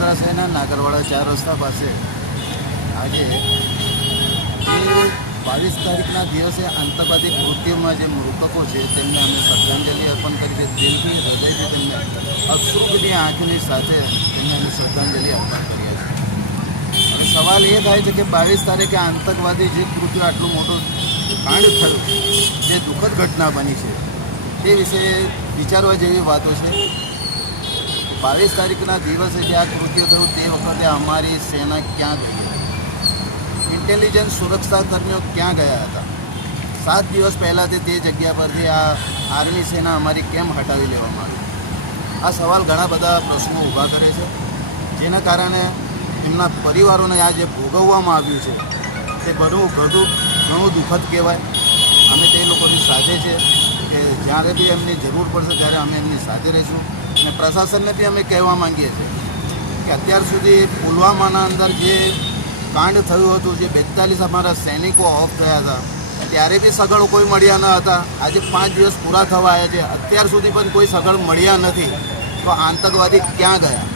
નાગરવાડા ચાર રસ્તા પાસે આજે બાવીસ તારીખના દિવસે આતંકવાદી કૃત્યોમાં જે મૃતકો છે, તેમને અમે શ્રદ્ધાંજલિ અર્પણ કરી છે. દિલથી, હૃદયથી તેમને અશ્રુભની આંખની સાથે તેમને અમે શ્રદ્ધાંજલિ અર્પણ કરીએ છીએ. અને સવાલ એ થાય છે કે બાવીસ તારીખે આતંકવાદી જે કૃત્યો આટલું મોટું કાંડ થયું, જે દુઃખદ ઘટના બની છે, તે વિશે વિચારવા જેવી વાતો છે. બાવીસ તારીખના દિવસે જે આ કૃત્ય થયું તે વખતે અમારી સેના ક્યાં ગઈ હતી? ઇન્ટેલિજન્સ સુરક્ષાકર્મીઓ ક્યાં ગયા હતા? સાત દિવસ પહેલાંથી તે જગ્યા પરથી આ આર્મી સેના અમારી કેમ હટાવી લેવામાં આવી? આ સવાલ ઘણા બધા પ્રશ્નો ઊભા કરે છે, જેના કારણે એમના પરિવારોને આ જે ભોગવવામાં આવ્યું છે, તે ઘણું ઘણું ઘણું દુઃખદ કહેવાય. અમે તે લોકોની સાથે છે કે જ્યારે બી એમની જરૂર પડશે ત્યારે અમે એમની સાથે રહીશું. પ્રશાસનને બી અમે કહેવા માંગીએ છીએ કે અત્યાર સુધી પુલવામાના અંદર જે કાંડ થયું હતું, જે બેતાલીસ અમારા સૈનિકો ઓફ થયા હતા, ત્યારે બી સગળ કોઈ મળ્યા ન હતા. આજે પાંચ દિવસ પૂરા થવા આવ્યા છે. અત્યાર સુધી પણ કોઈ સગળ મળ્યા નથી. તો આતંકવાદી ક્યાં ગયા?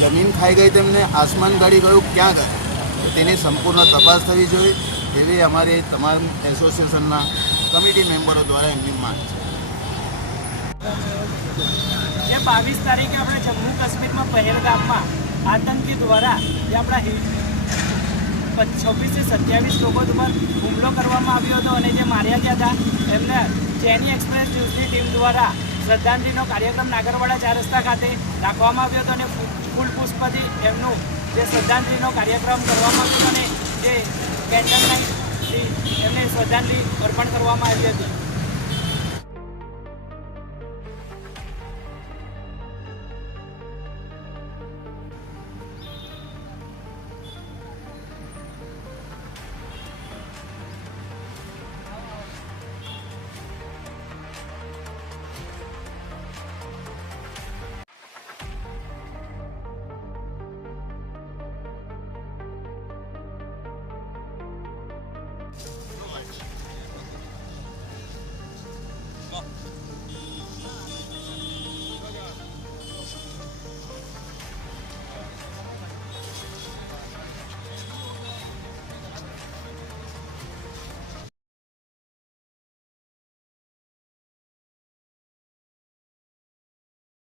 જમીન ખાઈ ગઈ તેમને, આસમાન ગાડી ગયું, ક્યાં ગયા? તેની સંપૂર્ણ તપાસ થવી જોઈએ. એવી અમારી તમામ એસોસિએશનના કમિટી મેમ્બરો દ્વારા એમની માંગ છે. બાવીસ તારીખે આપણે જમ્મુ કાશ્મીરમાં પહેલગામમાં આતંકી દ્વારા જે આપણા છવ્વીસથી સત્યાવીસ લોકો ઉપર હુમલો કરવામાં આવ્યો હતો અને જે માર્યા ગયા હતા, એમને ચેની એક્સપ્રેસ ન્યૂઝની ટીમ દ્વારા શ્રદ્ધાંજલિનો કાર્યક્રમ નાગરવાડા ચાર રસ્તા ખાતે રાખવામાં આવ્યો હતો અને ફૂલ પુષ્પથી એમનું જે શ્રદ્ધાંજલિનો કાર્યક્રમ કરવામાં આવ્યો અને જે કેન્ડલ એમને શ્રદ્ધાંજલિ અર્પણ કરવામાં આવી હતી.